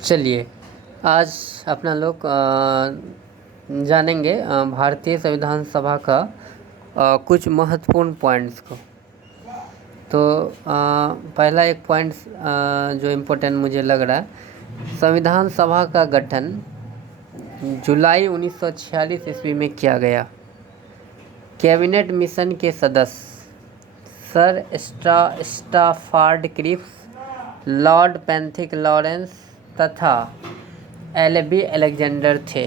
चलिए आज अपना लोग जानेंगे भारतीय संविधान सभा का कुछ महत्वपूर्ण पॉइंट्स को। तो पहला एक पॉइंट जो इम्पोर्टेंट मुझे लग रहा है, संविधान सभा का गठन जुलाई 1946 ईस्वी में किया गया। कैबिनेट मिशन के सदस्य sir Stafford Cripps, Lord Pethick Lawrence तथा एलबी अलेक्जेंडर थे।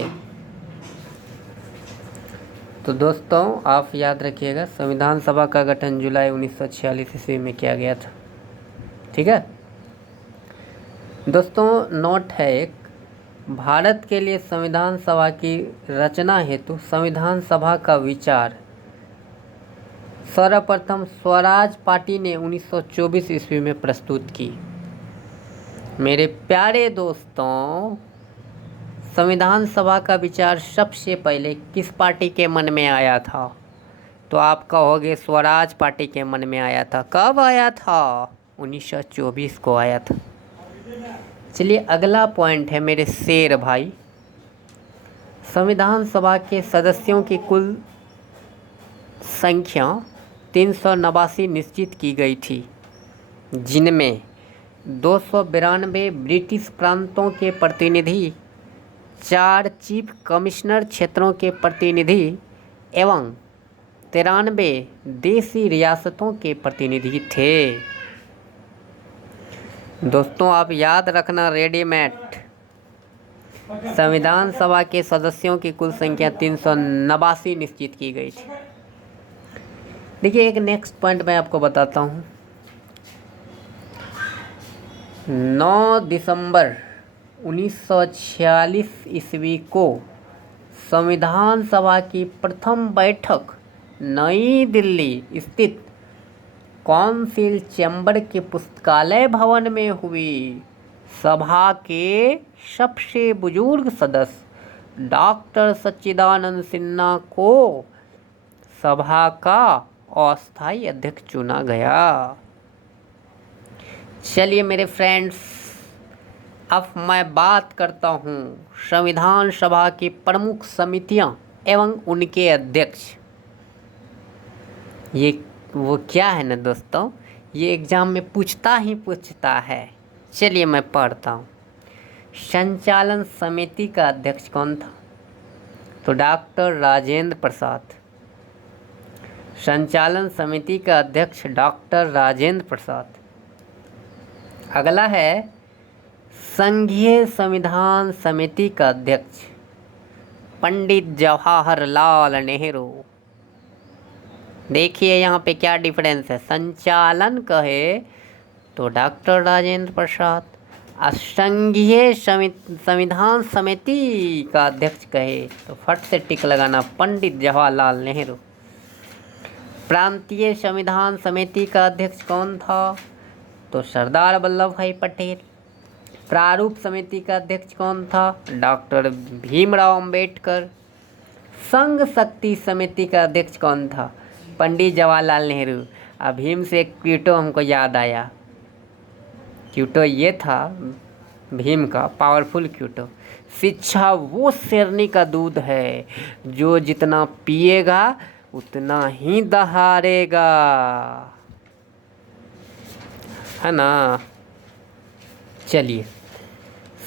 तो दोस्तों आप याद रखिएगा, संविधान सभा का गठन जुलाई 1946 ईस्वी में किया गया था। ठीक है दोस्तों, नोट है एक, भारत के लिए संविधान सभा की रचना हेतु संविधान सभा का विचार सर्वप्रथम स्वराज पार्टी ने 1924 ईस्वी में प्रस्तुत की। मेरे प्यारे दोस्तों, संविधान सभा का विचार सबसे पहले किस पार्टी के मन में आया था? तो आप कहोगे स्वराज पार्टी के मन में आया था। कब आया था? 1924 को आया था। चलिए अगला पॉइंट है मेरे शेर भाई, संविधान सभा के सदस्यों की कुल संख्या 389 निश्चित की गई थी, जिनमें 292 ब्रिटिश प्रांतों के प्रतिनिधि, 4 चीफ कमिश्नर क्षेत्रों के प्रतिनिधि एवं 93 देशी रियासतों के प्रतिनिधि थे। दोस्तों आप याद रखना रेडीमेड, संविधान सभा के सदस्यों की कुल संख्या 389 निश्चित की गई थी। देखिए एक नेक्स्ट पॉइंट मैं आपको बताता हूँ। 9 दिसंबर 1946 ईस्वी को संविधान सभा की प्रथम बैठक नई दिल्ली स्थित काउंसिल चैम्बर के पुस्तकालय भवन में हुई। सभा के सबसे बुजुर्ग सदस्य डॉक्टर सच्चिदानंद सिन्हा को सभा का अस्थायी अध्यक्ष चुना गया। चलिए मेरे फ्रेंड्स, अब मैं बात करता हूँ संविधान सभा की प्रमुख समितियाँ एवं उनके अध्यक्ष। ये वो क्या है ना दोस्तों, ये एग्जाम में पूछता है। चलिए मैं पढ़ता हूँ। संचालन समिति का अध्यक्ष कौन था? तो डॉक्टर राजेंद्र प्रसाद। संचालन समिति का अध्यक्ष डॉक्टर राजेंद्र प्रसाद। अगला है संघीय संविधान समिति का अध्यक्ष पंडित जवाहरलाल नेहरू। देखिए यहाँ पे क्या डिफरेंस है, संचालन कहे तो डॉक्टर राजेंद्र प्रसाद, और संघीय संविधान समिति का अध्यक्ष कहे तो फट से टिक लगाना पंडित जवाहरलाल नेहरू। प्रांतीय संविधान समिति का अध्यक्ष कौन था? तो सरदार वल्लभ भाई पटेल। प्रारूप समिति का अध्यक्ष कौन था? डॉक्टर भीमराव अंबेडकर। संघ शक्ति समिति का अध्यक्ष कौन था? पंडित जवाहरलाल नेहरू। अब भीम से एक क्यूटो हमको याद आया। क्यूटो ये था भीम का पावरफुल क्यूटो, शिक्षा वो शेरनी का दूध है जो जितना पिएगा उतना ही दहाड़ेगा, है ना। चलिए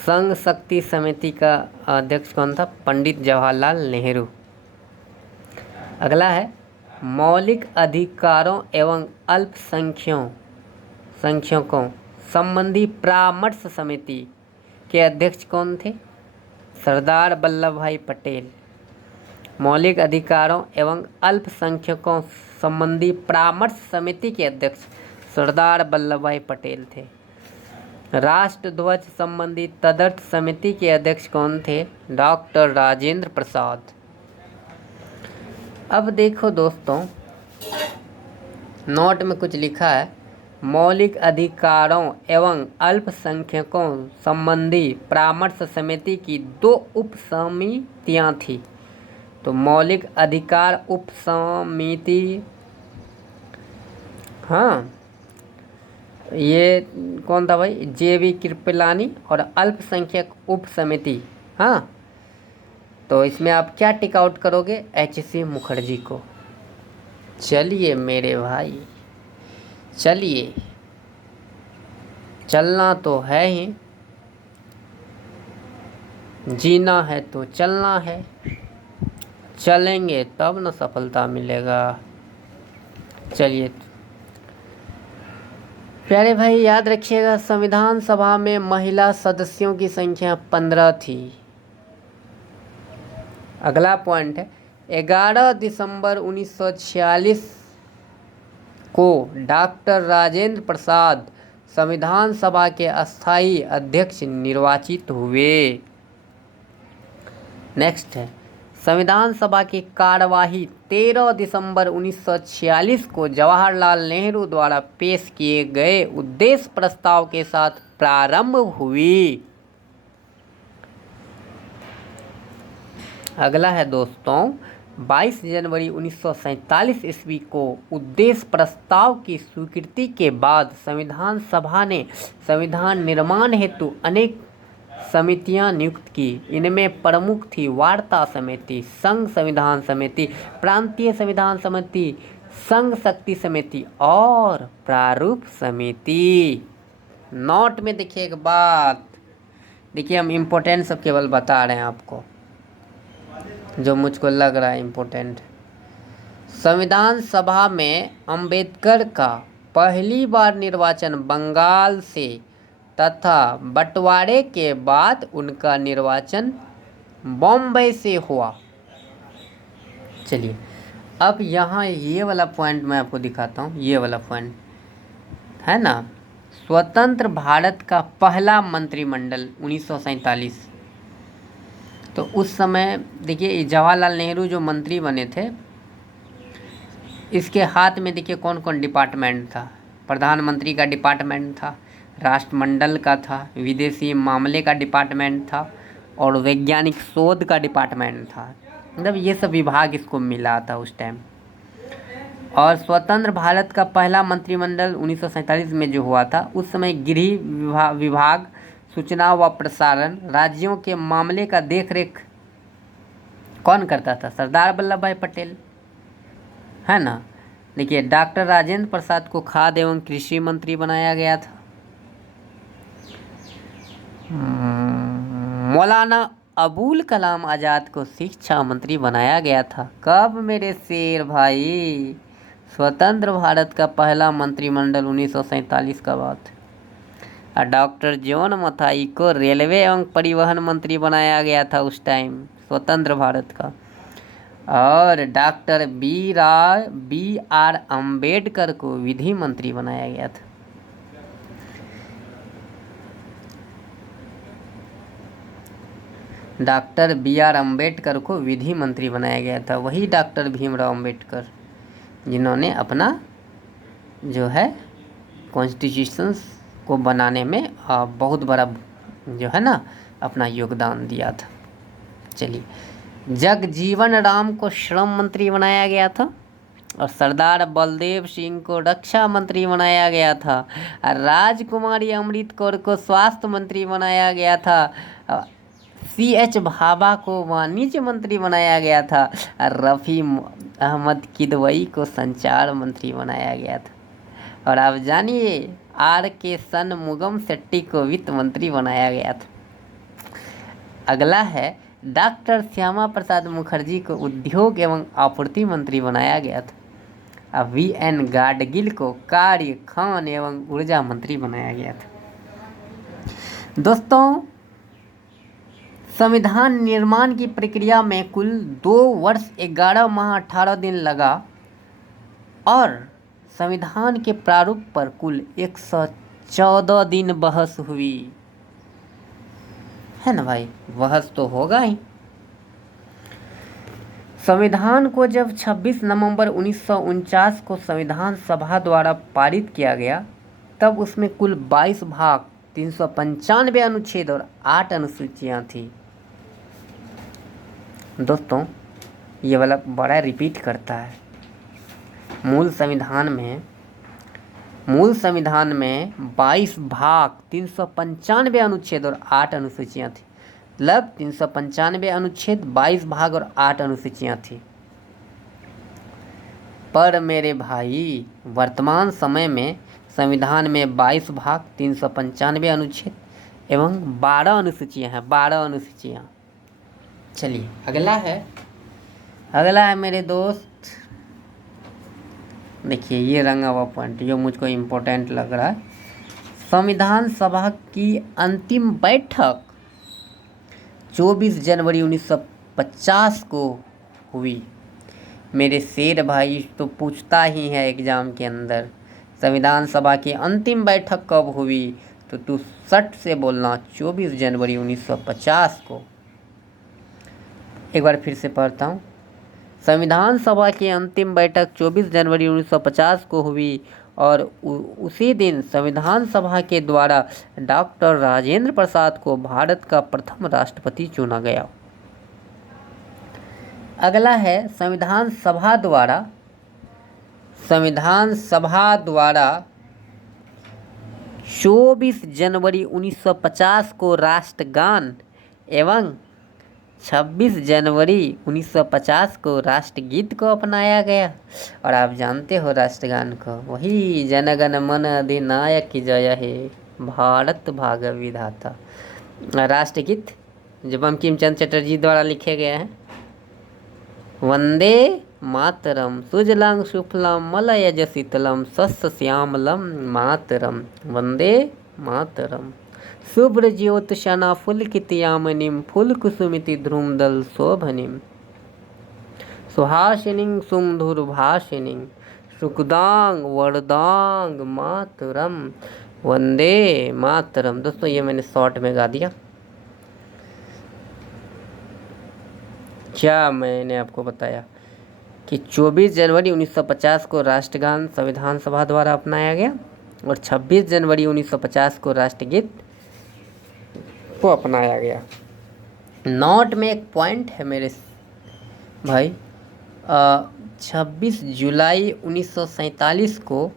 संघ शक्ति समिति का अध्यक्ष कौन था? पंडित जवाहरलाल नेहरू। अगला है मौलिक अधिकारों एवं अल्पसंख्यकों संबंधी परामर्श समिति के अध्यक्ष कौन थे? सरदार वल्लभ भाई पटेल। मौलिक अधिकारों एवं अल्पसंख्यकों संबंधी परामर्श समिति के अध्यक्ष सरदार वल्लभ भाई पटेल थे। राष्ट्र ध्वज संबंधी तदर्थ समिति के अध्यक्ष कौन थे? डॉक्टर राजेंद्र प्रसाद। अब देखो दोस्तों, नोट में कुछ लिखा है, मौलिक अधिकारों एवं अल्पसंख्यकों संबंधी परामर्श समिति की 2 उप समितियाँ थी। तो मौलिक अधिकार उप समिति, हाँ, ये कौन था भाई? JV कृपलानी और अल्पसंख्यक उप समिति। हाँ, तो इसमें आप क्या टिक आउट करोगे? HC मुखर्जी को। चलिए मेरे भाई, चलिए, चलना तो है ही, जीना है तो चलना है, चलेंगे तब न सफलता मिलेगा। चलिए प्यारे भाई, याद रखिएगा संविधान सभा में महिला सदस्यों की संख्या 15 थी। अगला पॉइंट है 11 दिसंबर 1946 को डॉक्टर राजेंद्र प्रसाद संविधान सभा के अस्थायी अध्यक्ष निर्वाचित हुए। नेक्स्ट है संविधान सभा की कार्यवाही 13 दिसंबर 1946 को जवाहरलाल नेहरू द्वारा पेश किए गए उद्देश्य प्रस्ताव के साथ प्रारंभ हुई। अगला है दोस्तों 22 जनवरी 1947 ईस्वी को उद्देश्य प्रस्ताव की स्वीकृति के बाद संविधान सभा ने संविधान निर्माण हेतु अनेक समितियां नियुक्त की। इनमें प्रमुख थी वार्ता समिति, संघ संविधान समिति, प्रांतीय संविधान समिति, संघ शक्ति समिति और प्रारूप समिति। नोट में देखिए एक बात, देखिए हम इम्पोर्टेंट सब केवल बता रहे हैं आपको, जो मुझको लग रहा है इम्पोर्टेंट। संविधान सभा में अंबेडकर का पहली बार निर्वाचन बंगाल से तथा बंटवारे के बाद उनका निर्वाचन बॉम्बे से हुआ। चलिए अब यहाँ ये वाला पॉइंट मैं आपको दिखाता हूँ। ये वाला पॉइंट है ना, स्वतंत्र भारत का पहला मंत्रिमंडल 1947। तो उस समय देखिए जवाहरलाल नेहरू जो मंत्री बने थे, इसके हाथ में देखिए कौन कौन डिपार्टमेंट था। प्रधानमंत्री का डिपार्टमेंट था, राष्ट्रमंडल का था, विदेशी मामले का डिपार्टमेंट था और वैज्ञानिक शोध का डिपार्टमेंट था। मतलब ये सब विभाग इसको मिला था उस टाइम। और स्वतंत्र भारत का पहला मंत्रिमंडल 1947 में जो हुआ था, उस समय गृह विभाग, सूचना व प्रसारण, राज्यों के मामले का देखरेख कौन करता था? सरदार वल्लभ भाई पटेल, है ना। देखिए डॉक्टर राजेंद्र प्रसाद को खाद्य एवं कृषि मंत्री बनाया गया था। मौलाना अबुल कलाम आज़ाद को शिक्षा मंत्री बनाया गया था। कब मेरे शेर भाई? स्वतंत्र भारत का पहला मंत्रिमंडल 1947 का बात। और डॉक्टर जॉन मथाई को रेलवे एवं परिवहन मंत्री बनाया गया था उस टाइम, स्वतंत्र भारत का। और डॉक्टर B.R. अम्बेडकर को विधि मंत्री बनाया गया था। Doctor B.R. अम्बेडकर को विधि मंत्री बनाया गया था। वही डॉक्टर भीमराव अम्बेडकर जिन्होंने अपना जो है कॉन्स्टिट्यूशन को बनाने में बहुत बड़ा जो है ना अपना योगदान दिया था। चलिए जगजीवन राम को श्रम मंत्री बनाया गया था और सरदार बलदेव सिंह को रक्षा मंत्री बनाया गया था। राजकुमारी अमृत कौर को स्वास्थ्य मंत्री बनाया गया था। C.H. भाभा को वाणिज्य मंत्री बनाया गया था। रफ़ी अहमद किदवई को संचार मंत्री बनाया गया था। और आप जानिए R.K. शनमुगम शेट्टी को वित्त मंत्री बनाया गया था। अगला है डॉक्टर श्यामा प्रसाद मुखर्जी को उद्योग एवं आपूर्ति मंत्री बनाया गया था। V.N. गाडगिल को कार्य, खान एवं ऊर्जा मंत्री बनाया गया था। दोस्तों संविधान निर्माण की प्रक्रिया में कुल 2 वर्ष 11 माह 18 दिन लगा और संविधान के प्रारूप पर कुल 114 दिन बहस हुई, है ना भाई। बहस तो होगा ही। संविधान को जब 26 नवंबर 1949 को संविधान सभा द्वारा पारित किया गया, तब उसमें कुल 22 भाग, 395 अनुच्छेद और 8 अनुसूचियां थी। दोस्तों ये वाला बड़ा रिपीट करता है। मूल संविधान में मूल संविधान में 22 भाग 395 अनुच्छेद और 8 अनुसूचियां थी। मतलब 395 अनुच्छेद, 22 भाग और 8 अनुसूचियां थी। पर मेरे भाई वर्तमान समय में संविधान में 22 भाग 395 अनुच्छेद एवं 12 अनुसूचियां हैं। 12 अनुसूचियां। चलिए अगला है मेरे दोस्त, देखिए ये रंगा हुआ पॉइंट जो मुझको इम्पोर्टेंट लग रहा है। संविधान सभा की अंतिम बैठक 24 जनवरी 1950 को हुई। मेरे शेर भाई तो पूछता ही है एग्जाम के अंदर, संविधान सभा की अंतिम बैठक कब हुई, तो तू सट से बोलना 24 जनवरी 1950 को। एक बार फिर से पढ़ता हूँ। संविधान सभा की अंतिम बैठक 24 जनवरी 1950 को हुई और उसी दिन संविधान सभा के द्वारा डॉक्टर राजेंद्र प्रसाद को भारत का प्रथम राष्ट्रपति चुना गया। अगला है संविधान सभा द्वारा 24 जनवरी 1950 को राष्ट्रगान एवं 26 जनवरी 1950 को राष्ट्रगीत को अपनाया गया। और आप जानते हो राष्ट्रगान को, वही जनगण मन अधिनायक की जय हे, भारत भाग्य विधाता। राष्ट्रगीत जो बंकिम चंद्र चटर्जी द्वारा लिखे गए हैं। वंदे मातरम सुजलां सुफलां मलयज शीतलम शस्य श्यामलम मातरम, वंदे मातरम। शुभ्र ज्योत्सना फुलकितयामिनीं फुलकुसुमिति ध्रुमदल शोभनीं सुहासिनीं सुमधुरभाषिनीं सुखदां वरदां मातरम, वंदे मातरम। दोस्तों ये मैंने शॉर्ट में गा दिया। क्या मैंने आपको बताया कि 24 जनवरी 1950 को राष्ट्रगान संविधान सभा द्वारा अपनाया गया और 26 जनवरी 1950 को राष्ट्रगीत को अपनाया गया। नोट में एक पॉइंट है मेरे भाई, 26 जुलाई 1947 को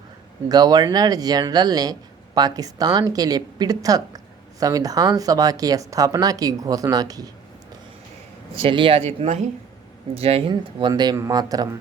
गवर्नर जनरल ने पाकिस्तान के लिए पृथक संविधान सभा की स्थापना की घोषणा की। चलिए आज इतना ही। जय हिंद, वंदे मातरम।